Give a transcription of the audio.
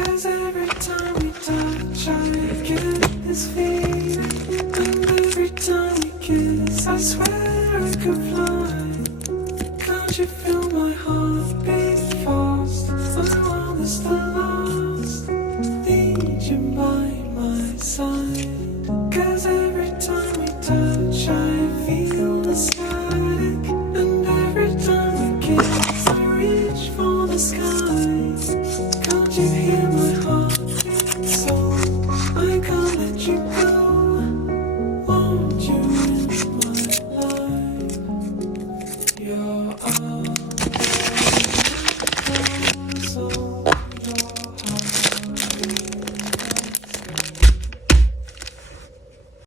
'Cause every time we touch, I get this feeling. And every time we kiss, I swear I could fly. Can't you feel my heart?